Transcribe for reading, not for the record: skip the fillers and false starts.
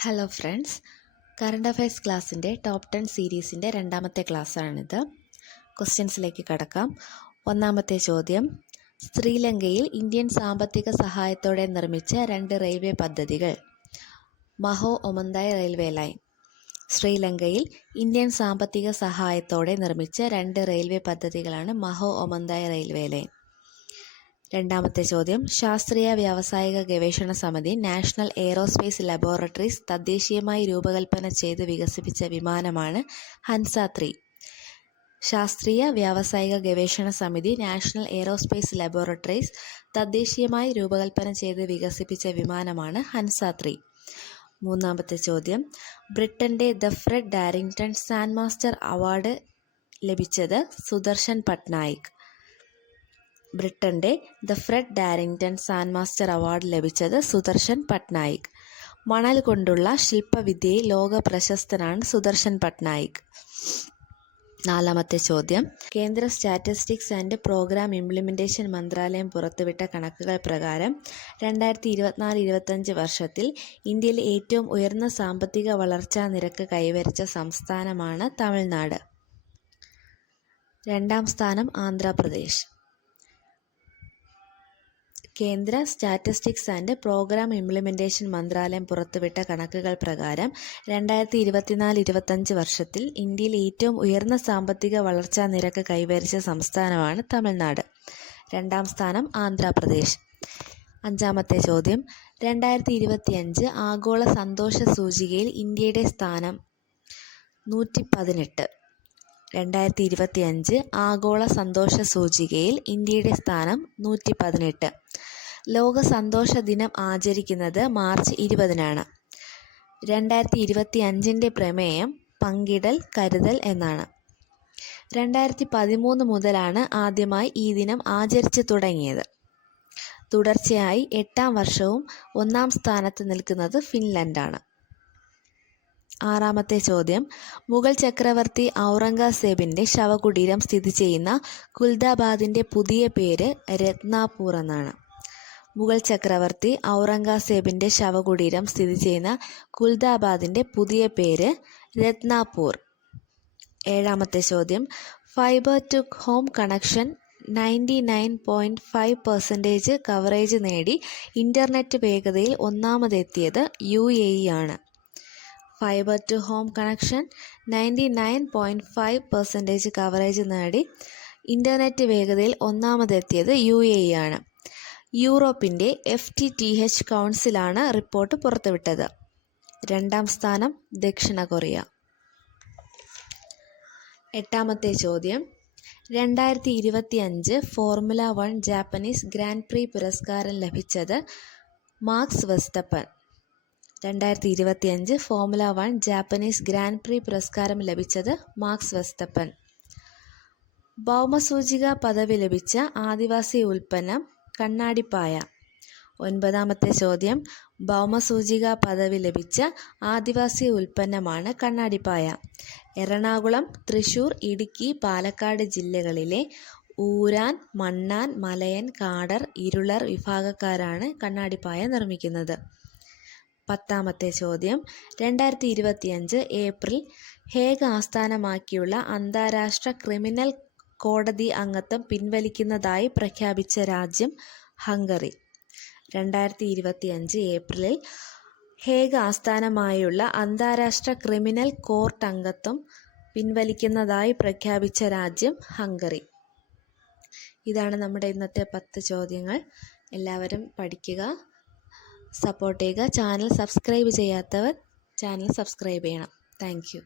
Hello friends, current affairs ക്ലാസ്സിൻ്റെ top 10 സീരീസിൻ്റെ രണ്ടാമത്തെ ക്ലാസ്സാണിത്. ക്വസ്റ്റ്യൻസിലേക്ക് കടക്കാം. ഒന്നാമത്തെ ചോദ്യം: ശ്രീലങ്കയിൽ ഇന്ത്യൻ സാമ്പത്തിക സഹായത്തോടെ നിർമ്മിച്ച 2 റെയിൽവേ പദ്ധതികൾ. മഹോ ഒമന്തായ് റെയിൽവേ ലൈൻ. ശ്രീലങ്കയിൽ ഇന്ത്യൻ സാമ്പത്തിക സഹായത്തോടെ നിർമ്മിച്ച 2 റെയിൽവേ പദ്ധതികളാണ് മഹോ ഒമന്തായ് റെയിൽവേ ലൈൻ. രണ്ടാമത്തെ ചോദ്യം: ശാസ്ത്രീയ വ്യാവസായിക ഗവേഷണ സമിതി നാഷണൽ എയ്റോസ്പേസ് ലബോറട്ടറീസ് തദ്ദേശീയമായി രൂപകൽപ്പന ചെയ്ത് വികസിപ്പിച്ച വിമാനമാണ് ഹൻസ-3. ശാസ്ത്രീയ വ്യാവസായിക ഗവേഷണ സമിതി നാഷണൽ എയ്റോസ്പേസ് ലബോറട്ടറീസ് തദ്ദേശീയമായി രൂപകൽപ്പന ചെയ്ത് വികസിപ്പിച്ച വിമാനമാണ് ഹൻസ-3. മൂന്നാമത്തെ ചോദ്യം: ബ്രിട്ടന്റെ the Fred Darington sand master award ലഭിച്ചത് സുദർശൻ പട്നായിക്. ബ്രിട്ടന്റെ the Fred Darington sand master award ലഭിച്ചത് സുദർശൻ പട്നായിക്. മണൽ കൊണ്ടുള്ള ശില്പവിദ്യയിൽ ലോക പ്രശസ്തനാണ് സുദർശൻ പട്നായിക്. നാലാമത്തെ ചോദ്യം: കേന്ദ്ര സ്റ്റാറ്റിസ്റ്റിക്സ് ആൻഡ് പ്രോഗ്രാം ഇംപ്ലിമെന്റേഷൻ മന്ത്രാലയം പുറത്തുവിട്ട കണക്കുകൾ പ്രകാരം 2024-25 വർഷത്തിൽ ഇന്ത്യയിൽ ഏറ്റവും ഉയർന്ന സാമ്പത്തിക വളർച്ചാ നിരക്ക് കൈവരിച്ച സംസ്ഥാനമാണ് തമിഴ്നാട്. രണ്ടാം സ്ഥാനം ആന്ധ്രാപ്രദേശ്. കേന്ദ്ര സ്റ്റാറ്റിസ്റ്റിക്സ് ആൻഡ് പ്രോഗ്രാം ഇംപ്ലിമെന്റേഷൻ മന്ത്രാലയം പുറത്തുവിട്ട കണക്കുകൾ പ്രകാരം 2024-25 വർഷത്തിൽ ഇന്ത്യയിൽ ഏറ്റവും ഉയർന്ന സാമ്പത്തിക വളർച്ചാ നിരക്ക് കൈവരിച്ച സംസ്ഥാനമാണ് തമിഴ്നാട്. രണ്ടാം സ്ഥാനം ആന്ധ്രാപ്രദേശ്. അഞ്ചാമത്തെ ചോദ്യം: 2025 ആഗോള സന്തോഷ സൂചികയിൽ ഇന്ത്യയുടെ സ്ഥാനം 118. 2025 ആഗോള സന്തോഷ സൂചികയിൽ ഇന്ത്യയുടെ സ്ഥാനം 118. ലോക സന്തോഷ ദിനം ആചരിക്കുന്നത് മാർച്ച് 20-നാണ്. 2025 പ്രമേയം പങ്കിടൽ കരുതൽ എന്നാണ്. 2013 മുതലാണ് ആദ്യമായി ഈ ദിനം ആചരിച്ചു തുടങ്ങിയത്. തുടർച്ചയായി 8ാം വർഷവും 1ാം സ്ഥാനത്ത് നിൽക്കുന്നത് ഫിൻലൻഡാണ്. ആറാമത്തെ ചോദ്യം: മുഗൾ ചക്രവർത്തി ഔറംഗസേബിന്റെ ശവകുടീരം സ്ഥിതി ചെയ്യുന്ന കുൽദാബാദിന്റെ പുതിയ പേര് രത്നാപൂർ എന്നാണ്. മുഗൾ ചക്രവർത്തി ഔറംഗസേബിന്റെ ശവകുടീരം സ്ഥിതി ചെയ്യുന്ന കുൽദാബാദിന്റെ പുതിയ പേര് രത്നാപൂർ. ഏഴാമത്തെ ചോദ്യം: fibre to home connection 99.5% coverage നേടി ഇന്റർനെറ്റ് വേഗതയിൽ ഒന്നാമതെത്തിയത് UAE ആണ്. Fibre to home connection 99.5% coverage നേടി ഇന്റർനെറ്റ് വേഗതയിൽ ഒന്നാമതെത്തിയത് UAE ആണ്. യൂറോപ്പിന്റെ FTTH കൗൺസിലാണ് റിപ്പോർട്ട് പുറത്തുവിട്ടത്. രണ്ടാം സ്ഥാനം ദക്ഷിണ കൊറിയ. എട്ടാമത്തെ ചോദ്യം: 2025 ഫോർമുല 1 ജാപ്പനീസ് ഗ്രാൻഡ് പ്രീ പുരസ്കാരം ലഭിച്ചത് Max Verstappen. 2025 formula 1 Japanese grand prix പുരസ്കാരം ലഭിച്ചത് മാക്സ് വെർസ്റ്റപ്പൻ. ഭൗമസൂചിക പദവി ലഭിച്ച ആദിവാസി ഉൽപ്പന്നം കണ്ണാടിപ്പായ. ഒൻപതാമത്തെ ചോദ്യം: ഭൗമസൂചിക പദവി ലഭിച്ച ആദിവാസി ഉൽപ്പന്നമാണ് കണ്ണാടിപ്പായ. എറണാകുളം, തൃശൂർ, ഇടുക്കി, പാലക്കാട് ജില്ലകളിലെ ഊരാൻ, മണ്ണാൻ, മലയൻ, കാടർ, ഇരുളർ വിഭാഗക്കാരാണ് കണ്ണാടിപ്പായ നിർമ്മിക്കുന്നത്. പത്താമത്തെ ചോദ്യം: 2025 ഏപ്രിൽ ഹേഗ് ആസ്ഥാനമാക്കിയുള്ള അന്താരാഷ്ട്ര ക്രിമിനൽ കോടതി അംഗത്വം പിൻവലിക്കുന്നതായി പ്രഖ്യാപിച്ച രാജ്യം ഹംഗറി. 2025 ഏപ്രിലിൽ ഹേഗ് ആസ്ഥാനമായുള്ള അന്താരാഷ്ട്ര ക്രിമിനൽ കോർട്ട് അംഗത്വം പിൻവലിക്കുന്നതായി പ്രഖ്യാപിച്ച രാജ്യം ഹംഗറി. ഇതാണ് നമ്മുടെ ഇന്നത്തെ 10 ചോദ്യങ്ങൾ. എല്ലാവരും പഠിക്കുക, സപ്പോർട്ട് ചെയ്യുക. ചാനൽ സബ്സ്ക്രൈബ് ചെയ്യാത്തവർ ചാനൽ സബ്സ്ക്രൈബ് ചെയ്യണം. Thank you.